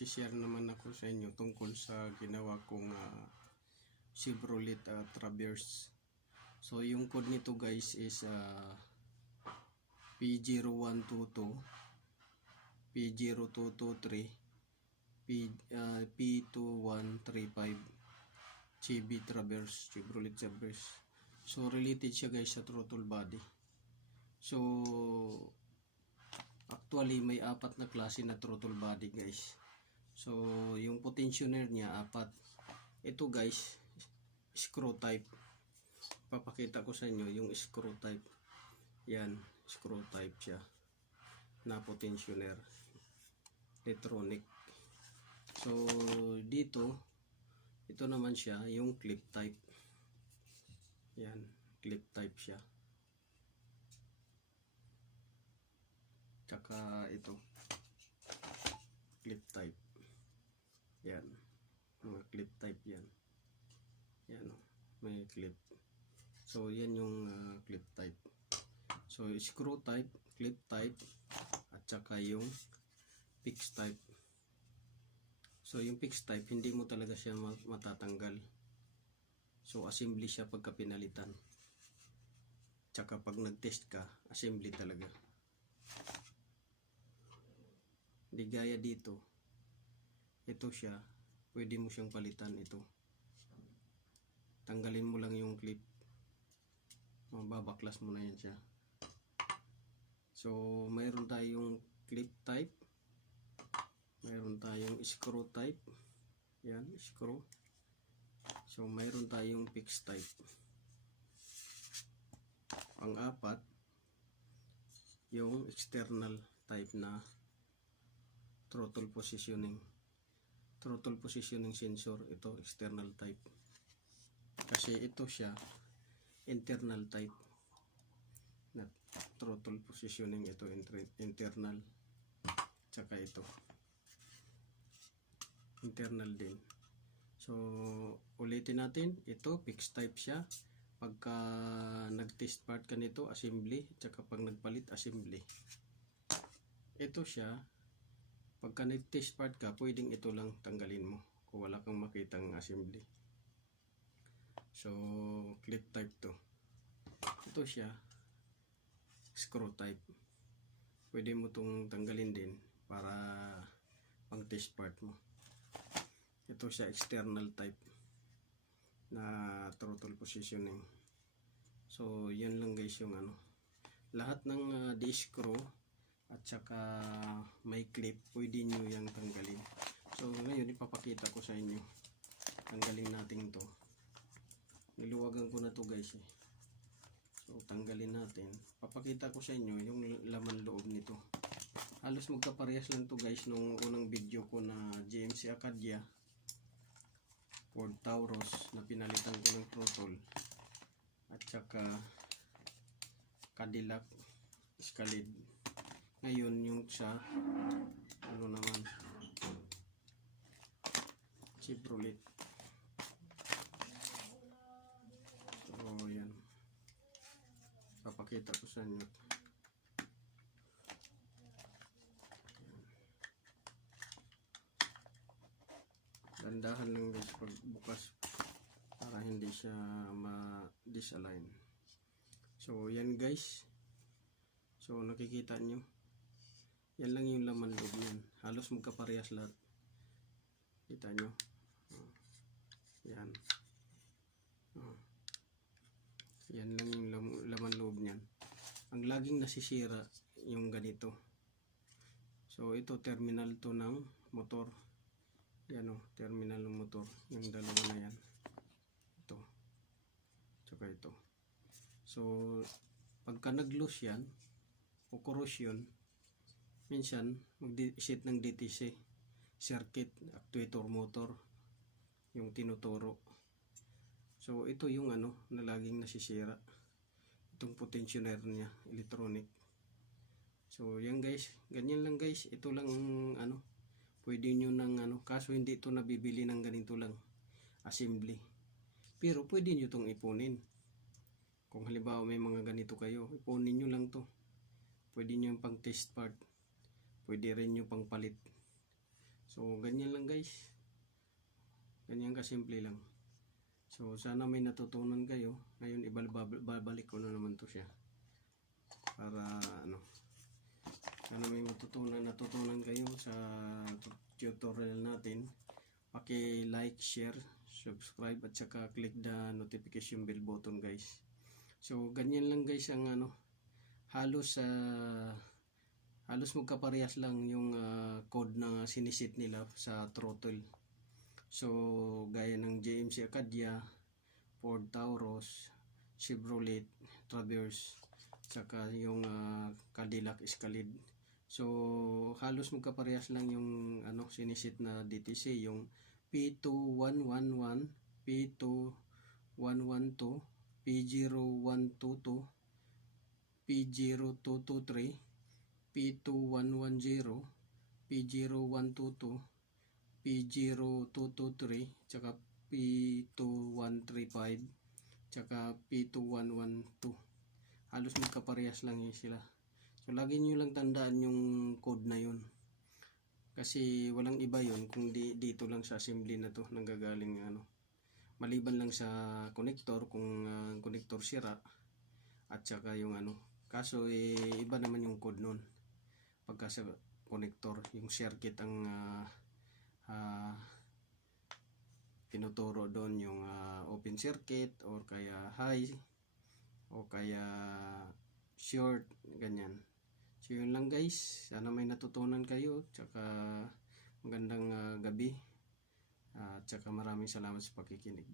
magsishare naman ako sa inyo tungkol sa ginawa kong Chevrolet Traverse. So yung code nito guys is P0122, P0223, P2135 Chevrolet Traverse. So related siya guys sa throttle body. So actually may apat na klase na throttle body guys. So yung potentiomer niya apat. Ito guys screw type. Papakita ko sa inyo yung screw type. Yan, screw type siya na potentiomer electronic. So dito ito naman siya yung clip type. Yan, clip type siya. Tsaka ito clip type. Yan, mga clip type yan. Yan, may clip. So yan yung clip type. So screw type, clip type, at saka yung fixed type. So yung fixed type hindi mo talaga siya matatanggal. So assembly siya pagka pinalitan. Tsaka pag nag-test ka, assembly talaga. Di gaya dito, ito siya, pwede mo siyang palitan. Ito tanggalin mo lang yung clip, mababaklas mo na yan siya. So mayroon tayong clip type, mayroon tayong screw type. Yan, screw. So mayroon tayong fixed type. Ang apat yung external type na throttle positioning sensor. Ito external type kasi ito siya internal type na throttle positioning. Ito internal, tsaka ito internal din. So ulitin natin, ito fixed type siya pagka nag-test part ka nito, assembly, tsaka pag nagpalit, assembly. Ito siya pagka nag-test part ka, pwedeng ito lang tanggalin mo kung wala kang makitang assembly. So clip type to. Ito siya screw type. Pwede mo itong tanggalin din para pang test part mo. Ito siya external type na throttle positioning. So yan lang guys yung lahat ng D-screw at saka may clip, pwede nyo yung tanggalin. So ngayon ipapakita ko sa inyo. Tanggalin natin to. Niluwagan ko na to guys eh. So tanggalin natin. Papakita ko sa inyo yung laman loob nito. Halos magkaparehas lang to guys nung unang video ko na GMC Acadia, Ford Taurus na pinalitan ko ng throttle, at saka Cadillac Escalade. Ngayon yung sa naman Chevrolet. So yan, papakita ko sa inyo. Dandahan lang guys pag bukas para hindi siya ma-disalign. So yan guys, so nakikita nyo, yan lang yung laman loob yan. Halos magkaparehas lahat. Kita nyo? Yan. Yan lang yung laman loob niyan. Ang laging nasisira yung ganito. So ito terminal to ng motor. Yan o, terminal ng motor. Yung dalawa na yan. Ito. Tsaka ito. So pagka nag-loose yan o corrosion, minsan mag-set ng DTC, circuit actuator motor, yung tinuturo. So ito yung na laging nasisira, itong potentiomer niya electronic. So yan guys, ganyan lang guys. Ito lang pwede nyo ng kaso hindi ito nabibili ng ganito lang assembly, pero pwede nyo itong ipunin. Kung halimbawa may mga ganito kayo, ipunin nyo lang to. Pwede nyo yung pang test part, pwede rin nyo pang palit. So ganyan lang guys, ganyan kasimple lang. So sana may natutunan kayo. Ngayon ibabalik ko na naman to siya para sana may natutunan kayo sa tutorial natin. Paki-like, share, subscribe at saka click the notification bell button guys. So ganyan lang guys ang halos magkaparehas lang yung code na sinisit nila sa throttle. So gaya ng JMC Acadia, Ford Taurus, Chevrolet Traverse, saka yung Cadillac Escalade. So halos magkaparehas lang yung sinisit na DTC, yung P2111, P2112, P0122, P0223, P2110, P0122, P0223, tsaka P2135, tsaka P2112. Halos magkaparehas lang yun sila. So lagi nyo lang tandaan yung code na yun. Kasi walang iba yun kung dito lang sa assembly na to nanggagaling maliban lang sa connector kung connector sira at saka yung kaso iba naman yung code nun pagka sa connector, yung circuit ang tinuturo doon, yung open circuit or kaya high o kaya short, ganyan. So yun lang guys, sana may natutunan kayo, tsaka magandang gabi, tsaka maraming salamat sa pakikinig.